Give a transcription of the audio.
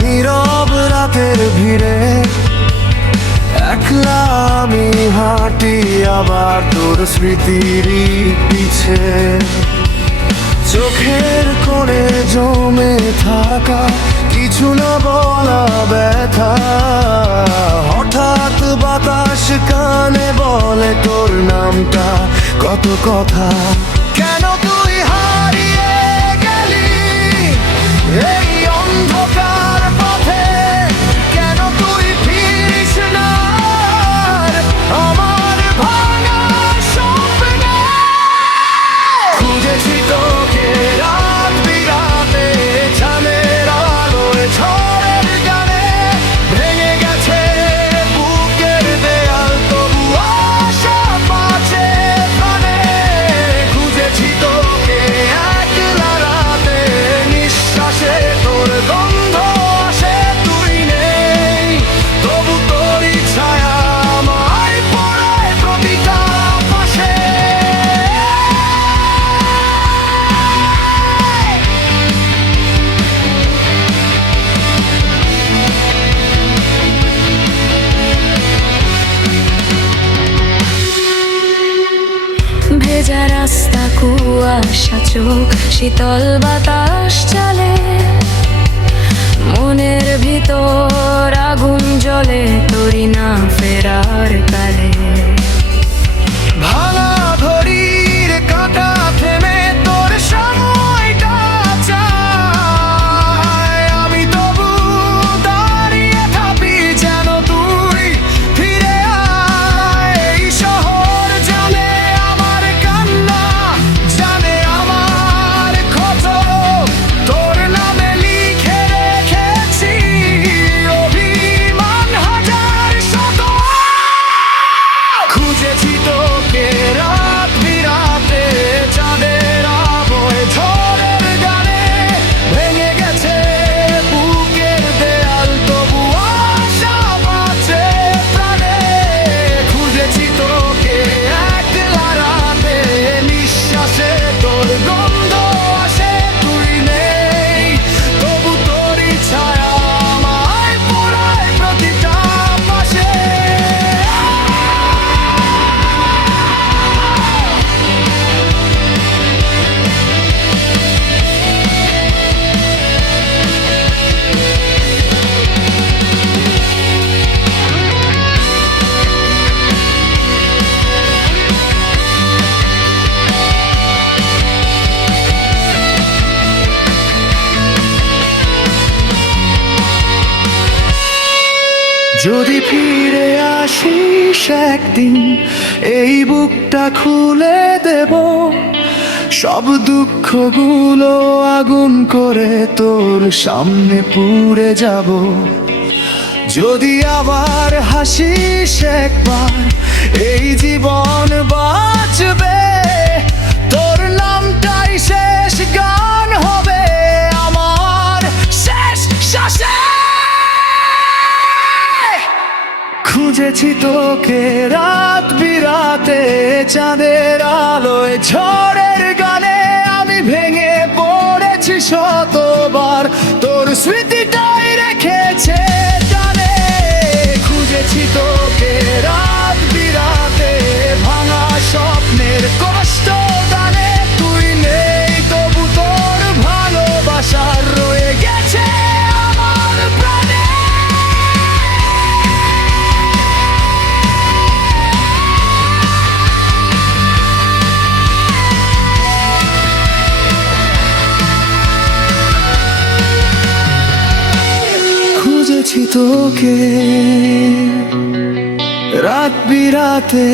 নীরব রাতের ভিড়ে একলা আমি হাঁটি আবার তোর স্মৃতির পিছে। চোখের কোণে জমে থাকা কিছু না বলা ব্যথা, হঠাৎ বাতাস কানে বলে তোর নামটা, কত কথা। কেন তুই হারিয়ে গেলি এই অন্ধকার পথে, কেন তুই ফিরিস না আর আমার ভাঙা স্বপ্নে। খুঁজেছি তোকে রাত বিরাতে, চাঁদের আলোয় ঝড়ের গানে, ভেঙে গেছে বুকের দেয়াল তবু আশা বাঁচে প্রাণে। খুঁজেছি তোকে একলা রাতে, নিঃশ্বাসে তোর গন্ধ আসে, তুই নেই তবু তোরই ছায়া আমায় পড়ায় প্রতিটা পাশে। ভেজা রাস্তা, কুয়াশা চোখ, শীতল বাতাস চলে, মনের ভিতর আগুন জ্বলে তোরি না ফেরার কালে। ভাঙা ঘড়ির কাঁটা থেমে তোর সময়টা চায়, আমি তবু দাঁড়িয়ে থাকি যেন তুই ফিরে আয়। এই শহর জানে আমার কান্না, জানে আমার ক্ষত, তোর নামে লিখে রেখেছি অভিমান হাজার শত। খুঁজেছি তোকে রাত বিরাতে, চাঁদের আলোয় ঝড়ের গানে, ভেঙে গেছে বুকের দেয়াল তবু আশা বাঁচে প্রাণে। খুঁজেছি তোকে একলা রাতে, নিঃশ্বাসে তোর গন্ধ আসে, তুই নেই তবু তোরই ছায়া আমায় পড়ায় প্রতিটা পাশে। যদি ফিরে আসিস একদিন, এই বুকটা খুলে দেব, সব দুঃখগুলো আগুন করে তোর সামনে পুড়ে যাব। যদি আবার হাসিস একবার, এই জীবন বাঁচবে, তোর নামটাই শেষ গান হবে আমার শেষ শ্বাসে। খুঁজেছি তোকে রাত বিরাতে, চাঁদের আলোয় ঝড়ের গানে, আমি ভেঙে পড়েছি শতবার, তোর স্মৃতিটাই রেখেছে টানে। খুঁজেছি তোকে রাত বিরাতে, ভাঙা স্বপ্নের কষ্ট গানে, তুই নেই তবু তোর ভালোবাসা রয়ে গেছে আমার প্রাণে। খুঁজেছি তোকে রাত বিরাতে।